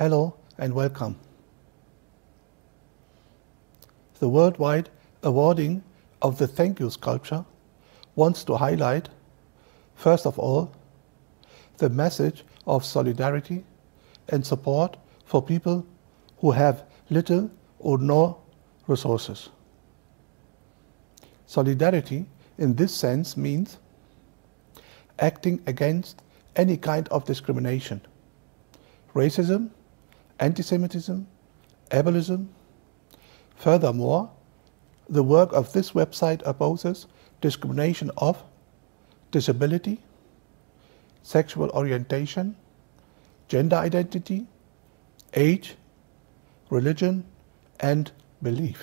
Hello and welcome. The worldwide awarding of the Thank You sculpture wants to highlight, first of all, the message of solidarity and support for people who have little or no resources. Solidarity in this sense means acting against any kind of discrimination, racism, anti-Semitism, ableism. Furthermore, the work of this website opposes discrimination of disability, sexual orientation, gender identity, age, religion, and belief.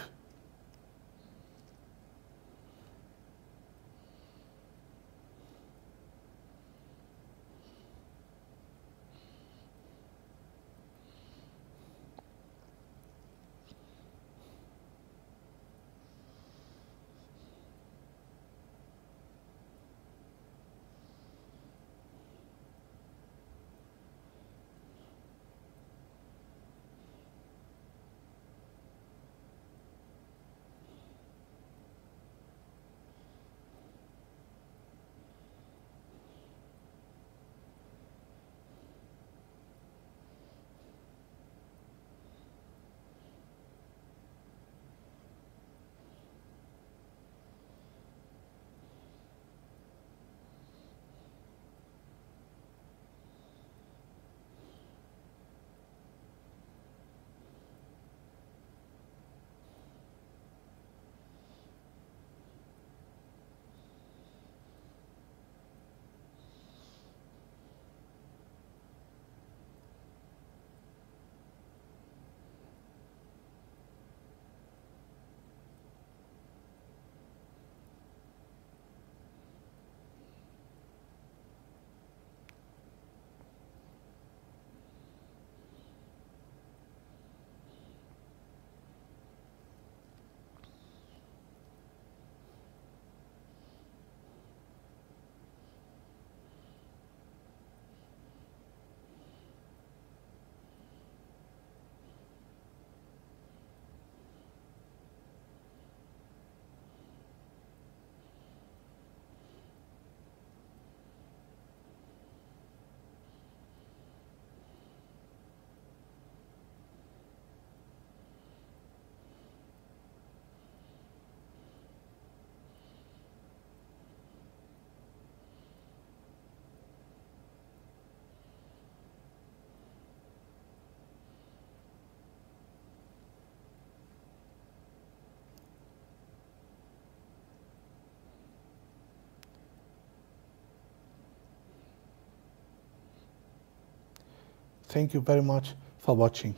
Thank you very much for watching.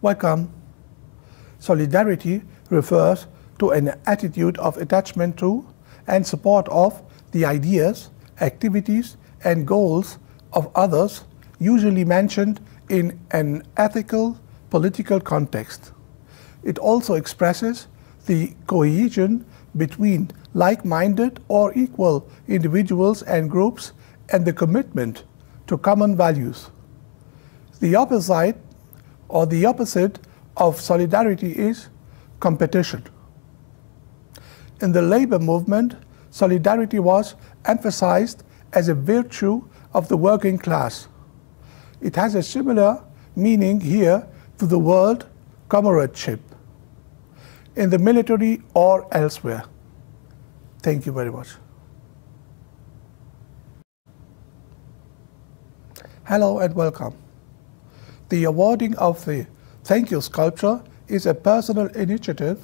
Welcome. Solidarity refers to an attitude of attachment to and support of the ideas, activities, and goals of others, usually mentioned in an ethical, political context. It also expresses the cohesion between like-minded or equal individuals and groups and the commitment to common values. The opposite of solidarity is competition. In the labor movement, solidarity was emphasized as a virtue of the working class. It has a similar meaning here to the word comradeship, in the military or elsewhere. Thank you very much. Hello and welcome. The awarding of the Thank You sculpture is a personal initiative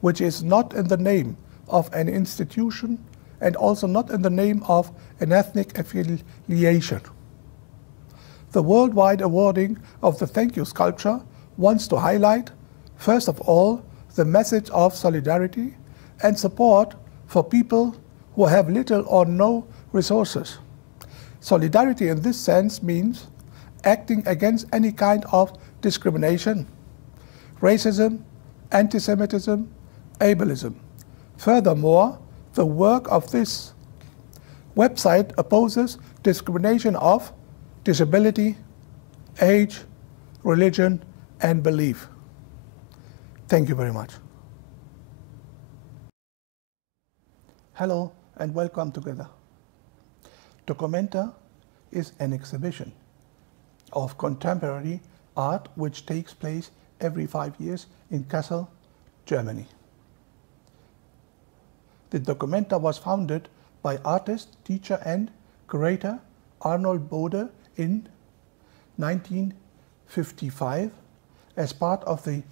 which is not in the name of an institution and also not in the name of an ethnic affiliation. The worldwide awarding of the Thank You sculpture wants to highlight, first of all, the message of solidarity and support for people who have little or no resources. Solidarity in this sense means acting against any kind of discrimination, racism, anti-Semitism, ableism. Furthermore, the work of this website opposes discrimination of disability, age, religion, and belief. Thank you very much. Hello and welcome together. Documenta is an exhibition of contemporary art which takes place every 5 years in Kassel, Germany. The Documenta was founded by artist, teacher and curator Arnold Bode in 1955 as part of the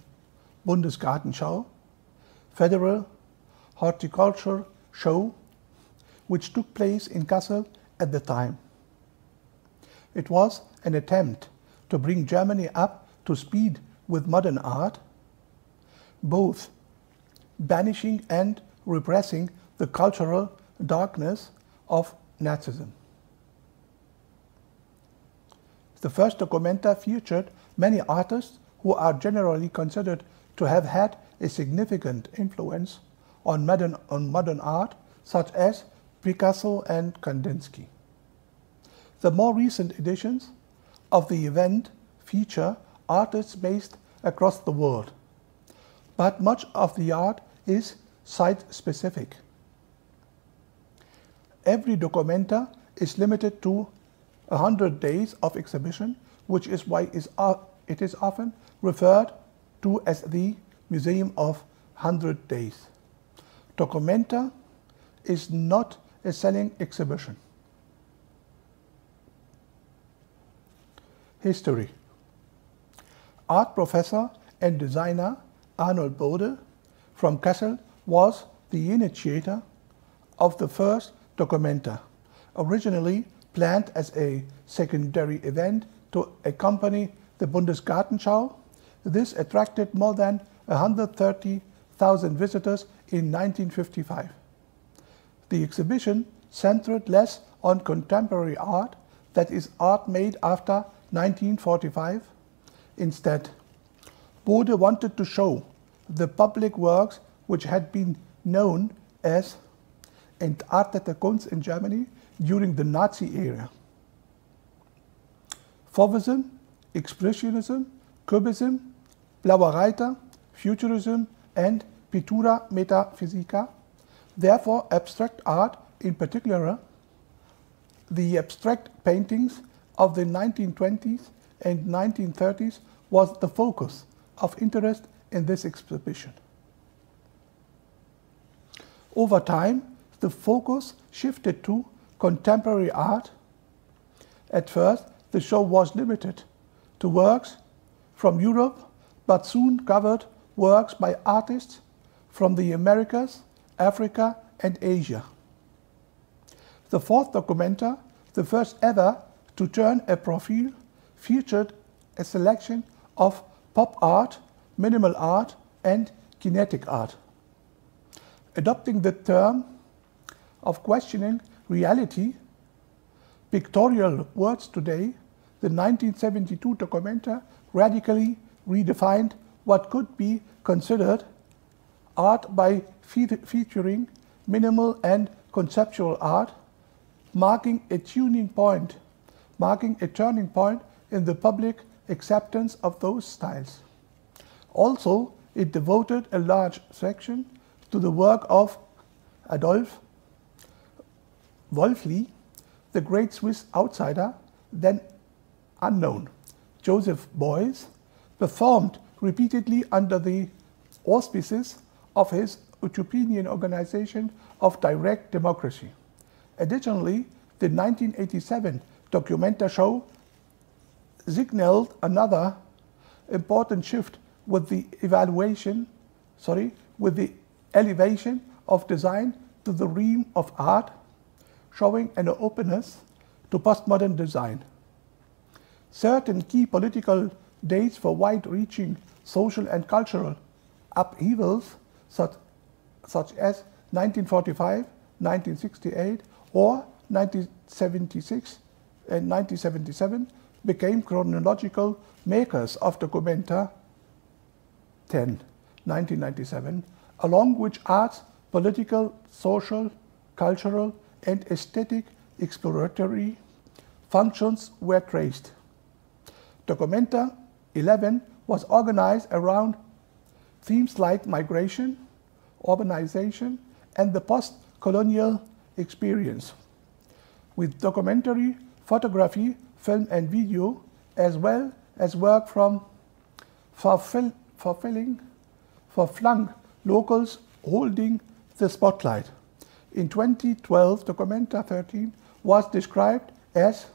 Bundesgartenschau, Federal Horticulture Show, which took place in Kassel at the time. It was an attempt to bring Germany up to speed with modern art, both banishing and repressing the cultural darkness of Nazism. The first Documenta featured many artists who are generally considered to have had a significant influence on modern art, such as Picasso and Kandinsky. The more recent editions of the event feature artists based across the world, but much of the art is site-specific. Every Documenta is limited to 100 days of exhibition, which is why it is often referred to as the Museum of 100 Days. Documenta is not a selling exhibition. History. Art professor and designer Arnold Bode from Kassel was the initiator of the first Documenta, originally planned as a secondary event to accompany the Bundesgartenschau. This attracted more than 130,000 visitors in 1955. The exhibition centered less on contemporary art, that is, art made after 1945. Instead, Bode wanted to show the public works which had been known as Entartete Kunst in Germany during the Nazi era. Fauvism, Expressionism, Cubism, Blauer Reiter, Futurism, and Pittura Metafisica. Therefore, abstract art, in particular, the abstract paintings of the 1920s and 1930s, was the focus of interest in this exhibition. Over time, the focus shifted to contemporary art. At first, the show was limited to works from Europe, but soon covered works by artists from the Americas, Africa, and Asia. The fourth Documenta, the first ever to turn a profile, featured a selection of pop art, minimal art, and kinetic art. Adopting the term of questioning reality, pictorial words today, the 1972 Documenta radically redefined what could be considered art by featuring minimal and conceptual art, marking a turning point in the public acceptance of those styles. Also, it devoted a large section to the work of Adolf Wolfli, the great Swiss outsider, then unknown. Joseph Beuys performed repeatedly under the auspices of his utopian organization of direct democracy. Additionally, the 1987 Documenta show signaled another important shift with the elevation of design to the realm of art, showing an openness to postmodern design. Certain key political dates for wide-reaching social and cultural upheavals, such as 1945, 1968, or 1976 and 1977, became chronological makers of Documenta 10, 1997, along which arts, political, social, cultural, and aesthetic exploratory functions were traced. Documenta 11 was organized around themes like migration, urbanization, and the post-colonial experience, with documentary, photography, film, and video, as well as work from far-flung locals holding the spotlight. In 2012, Documenta 13 was described as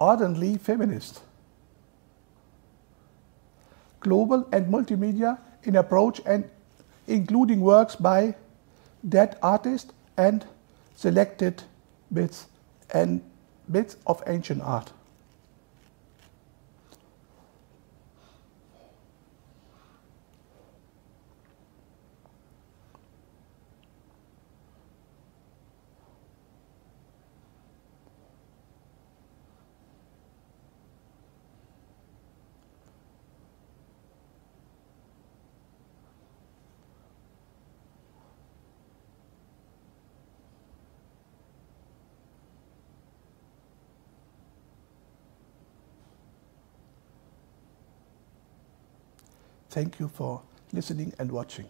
ardently feminist, global and multimedia in approach, and including works by dead artists and selected bits of ancient art. Thank you for listening and watching.